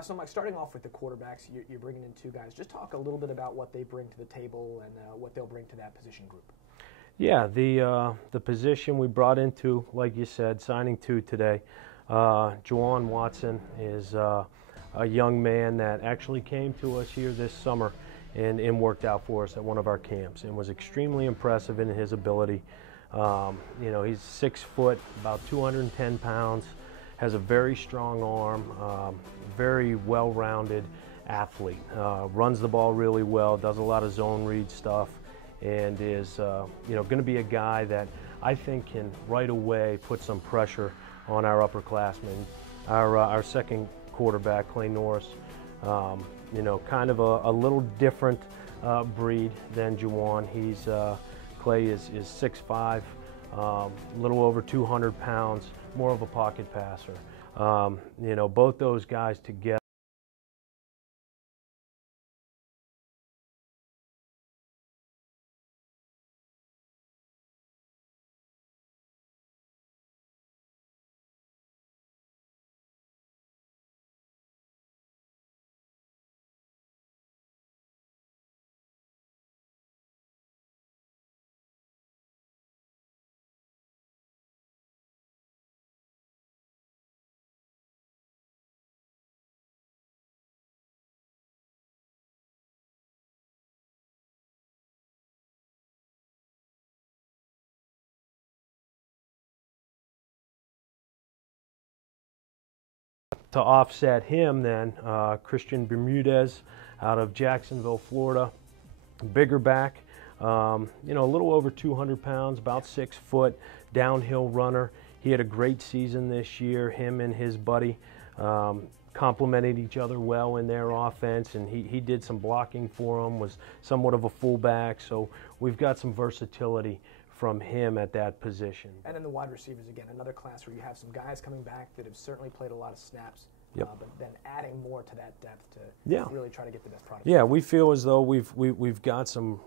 So, Mike, starting off with the quarterbacks, you're bringing in two guys. Just talk a little bit about what they bring to the table and what they'll bring to that position group. Yeah, the position we brought into, like you said, signing two today. Juwan Watson is a young man that actually came to us here this summer and worked out for us at one of our camps and was extremely impressive in his ability. You know, he's 6 foot, about 210 pounds, has a very strong arm, very well-rounded athlete, runs the ball really well, does a lot of zone read stuff, and is you know, going to be a guy that I think can right away put some pressure on our upperclassmen. Our second quarterback, Clay Norris, you know, kind of a little different breed than Juwan. Clay is 6'5", a little over 200 pounds, more of a pocket passer. You know, both those guys together. To offset him then, Christian Bermudez out of Jacksonville, Florida, bigger back, you know, a little over 200 pounds, about 6 foot, downhill runner. He had a great season this year. Him and his buddy complemented each other well in their offense, and he did some blocking for him, was somewhat of a fullback, so we've got some versatility from him at that position. And then the wide receivers, again, another class where you have some guys coming back that have certainly played a lot of snaps, yep. But then adding more to that depth to really try to get the best product. Yeah, we feel as though we've got some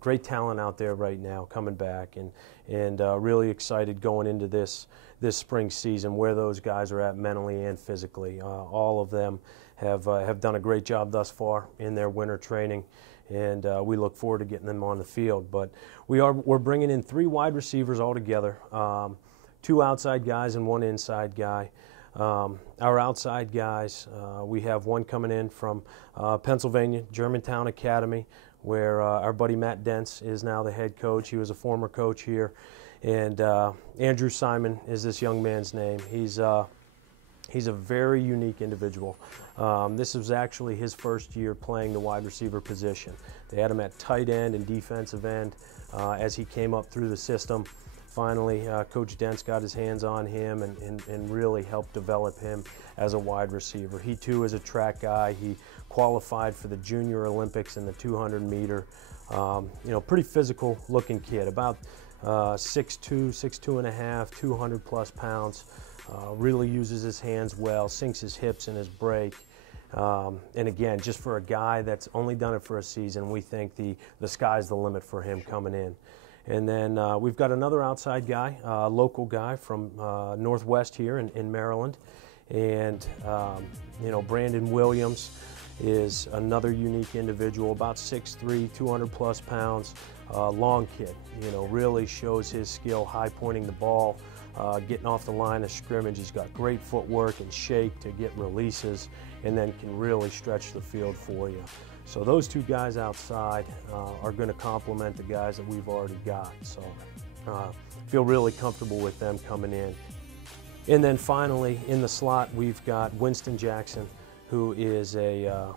great talent out there right now coming back, and really excited going into this spring season where those guys are at mentally and physically. All of them have done a great job thus far in their winter training, and we look forward to getting them on the field. But we're bringing in 3 wide receivers altogether, 2 outside guys and 1 inside guy. Our outside guys, we have one coming in from Pennsylvania, Germantown Academy, where our buddy Matt Dentz is now the head coach. He was a former coach here. And Andrew Simon is this young man's name. He's a very unique individual. This was actually his first year playing the wide receiver position. They had him at tight end and defensive end as he came up through the system. Finally, Coach Dentz got his hands on him and really helped develop him as a wide receiver. He too is a track guy. He qualified for the Junior Olympics in the 200 meter. You know, pretty physical looking kid, about 6'2", 6'2 and a half, 200 plus pounds. Really uses his hands well, sinks his hips in his break. And again, just for a guy that's only done it for a season, we think the sky's the limit for him coming in. And then we've got another outside guy, local guy from Northwest here in Maryland. And, you know, Brandon Williams is another unique individual, about 6'3", 200 plus pounds, long kid. You know, really shows his skill, high pointing the ball, getting off the line of scrimmage. He's got great footwork and shake to get releases, and then can really stretch the field for you. So those 2 guys outside are going to complement the guys that we've already got. So feel really comfortable with them coming in. And then finally, in the slot, we've got Winston Jackson, who is a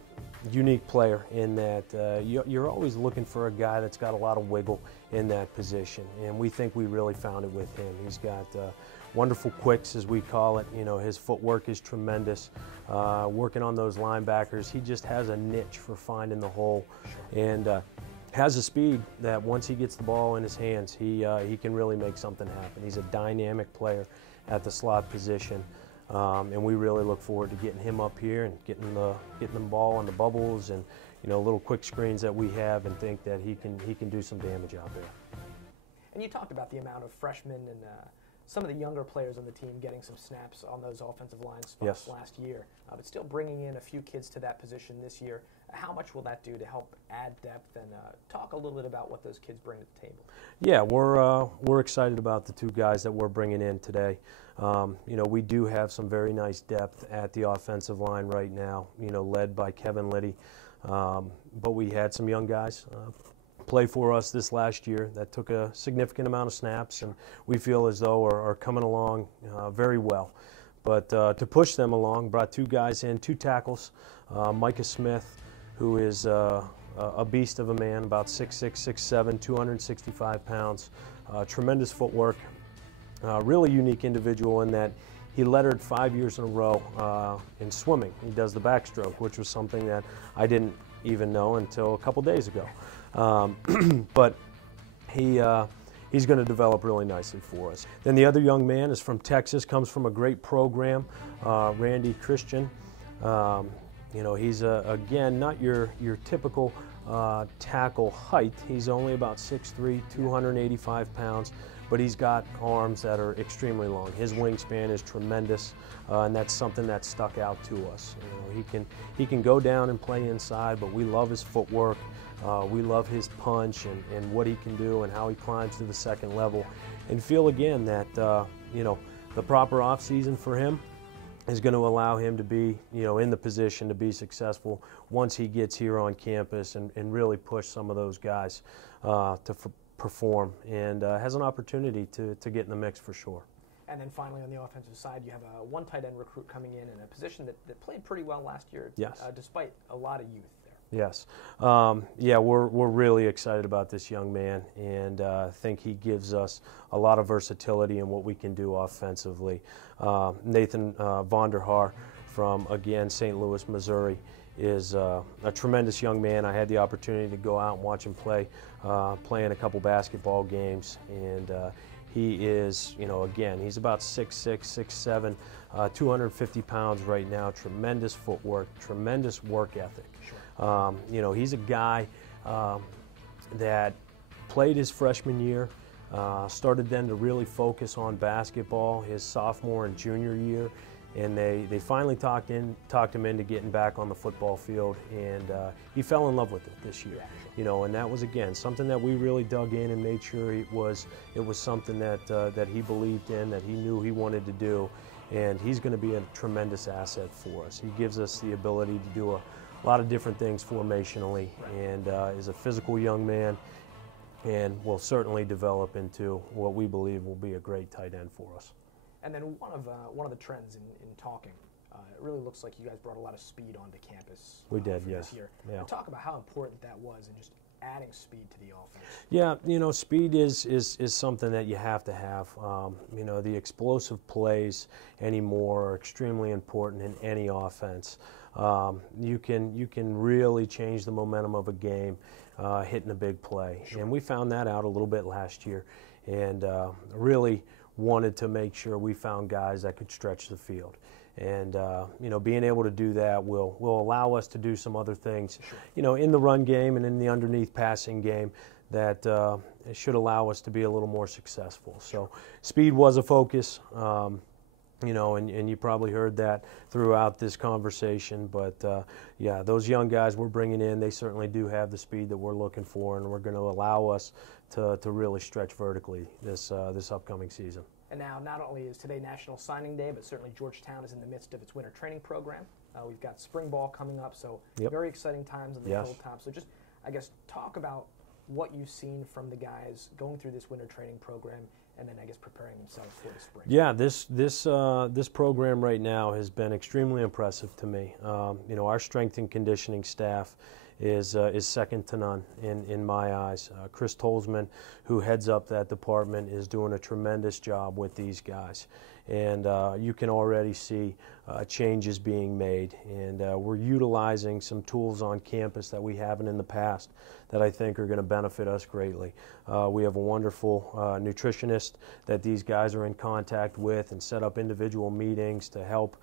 unique player in that you're always looking for a guy that's got a lot of wiggle in that position, and we think we really found it with him. He's got wonderful quicks, as we call it. You know, his footwork is tremendous. Working on those linebackers, he just has a niche for finding the hole, and has a speed that once he gets the ball in his hands, he can really make something happen. He's a dynamic player at the slot position. And we really look forward to getting him up here and getting the ball on the bubbles and, you know, little quick screens that we have, and think that he can do some damage out there. And you talked about the amount of freshmen and some of the younger players on the team getting some snaps on those offensive line spots Yes. last year, but still bringing in a few kids to that position this year. How much will that do to help add depth, and talk a little bit about what those kids bring to the table? Yeah, we're excited about the two guys that we're bringing in today. We do have some very nice depth at the offensive line right now, led by Kevin Liddy. But we had some young guys play for us this last year that took a significant amount of snaps, and we feel as though are coming along very well. But to push them along, brought two guys in, two tackles, Micah Smith, who is a beast of a man, about 6'6", 6'7", 265 pounds, tremendous footwork, really unique individual in that he lettered 5 years in a row in swimming. He does the backstroke, which was something that I didn't even know until a couple days ago. But he's going to develop really nicely for us. Then the other young man is from Texas, comes from a great program, Randy Christian. He's again not your typical tackle height. He's only about 6'3", 285 pounds, but he's got arms that are extremely long. His wingspan is tremendous, and that's something that stuck out to us. He can go down and play inside, but we love his footwork. We love his punch and what he can do and how he climbs to the second level, and feel again that the proper offseason for him is going to allow him to be in the position to be successful once he gets here on campus and really push some of those guys to perform, and has an opportunity to get in the mix for sure. And then finally on the offensive side, you have one tight end recruit coming in a position that played pretty well last year, yes. Despite a lot of youth there. Yes. We're really excited about this young man, and think he gives us a lot of versatility in what we can do offensively. Nathan Vonderhaar from, again, St. Louis, Missouri, is a tremendous young man. I had the opportunity to go out and watch him play in a couple basketball games, and he is, again, he's about 6'6", 6'7", 250 pounds right now, tremendous footwork, tremendous work ethic. Sure. He's a guy that played his freshman year, started then to really focus on basketball his sophomore and junior year, and they finally talked him into getting back on the football field, and he fell in love with it this year. And that was, again, something that we really dug in and made sure it was something that he believed in, that he knew he wanted to do, and he's going to be a tremendous asset for us. He gives us the ability to do a lot of different things formationally, and is a physical young man, and will certainly develop into what we believe will be a great tight end for us. And then one of the trends in talking, it really looks like you guys brought a lot of speed onto campus. We did, this yes. year. Yeah. And talk about how important that was in just adding speed to the offense. Yeah, speed is something that you have to have. The explosive plays anymore are extremely important in any offense. You can really change the momentum of a game hitting a big play. Sure. And we found that out a little bit last year, and really wanted to make sure we found guys that could stretch the field. And being able to do that will allow us to do some other things, sure, in the run game and in the underneath passing game that should allow us to be a little more successful. So speed was a focus, and you probably heard that throughout this conversation. But yeah, those young guys we're bringing in, they certainly do have the speed that we're looking for, and we're going to allow us to really stretch vertically this upcoming season. And now, not only is today National Signing Day, but certainly Georgetown is in the midst of its winter training program. We've got spring ball coming up, so yep, very exciting times on the yes, hilltop. So just, I guess, talk about what you've seen from the guys going through this winter training program, and then I guess preparing themselves for the spring. Yeah, this program right now has been extremely impressive to me. Our strength and conditioning staff is second to none in my eyes. Chris Tolzman, who heads up that department, is doing a tremendous job with these guys, and you can already see changes being made, and we're utilizing some tools on campus that we haven't in the past that I think are going to benefit us greatly. We have a wonderful nutritionist that these guys are in contact with and set up individual meetings to help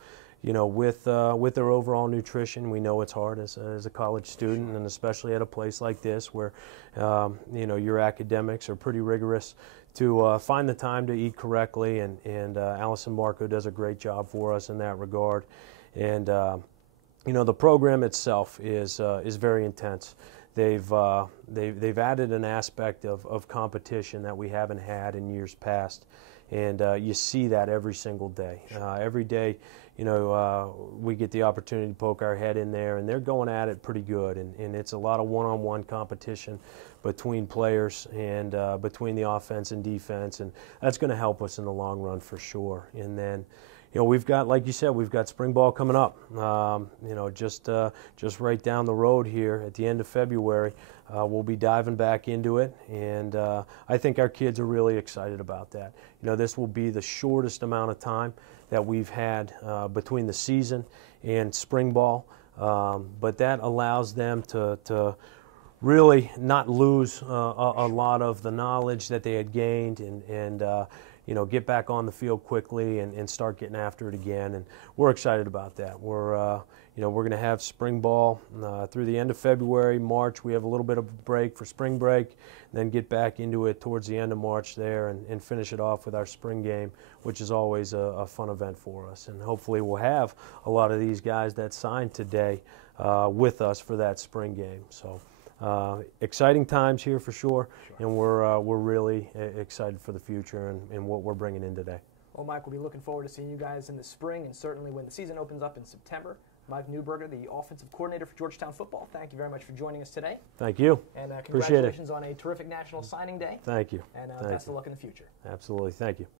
with their overall nutrition. We know it's hard as a college student, and especially at a place like this where, your academics are pretty rigorous, find the time to eat correctly, and Allison Marco does a great job for us in that regard. And the program itself is very intense. They've added an aspect of competition that we haven't had in years past, and you see that every single day. Every day, we get the opportunity to poke our head in there, and they're going at it pretty good. And it's a lot of one-on-one competition between players and between the offense and defense, and that's going to help us in the long run for sure. And then, we've got, like you said, we've got spring ball coming up. Just right down the road here at the end of February, we'll be diving back into it, and I think our kids are really excited about that. This will be the shortest amount of time that we've had between the season and spring ball, but that allows them to really not lose a lot of the knowledge that they had gained, and get back on the field quickly and start getting after it again. And we're excited about that. We're going to have spring ball through the end of February. March, we have a little bit of a break for spring break, then get back into it towards the end of March there, and finish it off with our spring game, which is always a fun event for us. And hopefully we'll have a lot of these guys that signed today with us for that spring game. So exciting times here for sure, and we're really excited for the future and what we're bringing in today. Well, Mike, we'll be looking forward to seeing you guys in the spring, and certainly when the season opens up in September. Mike Newberger, the offensive coordinator for Georgetown football, thank you very much for joining us today. Thank you. And congratulations on a terrific National Signing Day. Thank you. And Thank best you. of luck in the future. Absolutely. Thank you.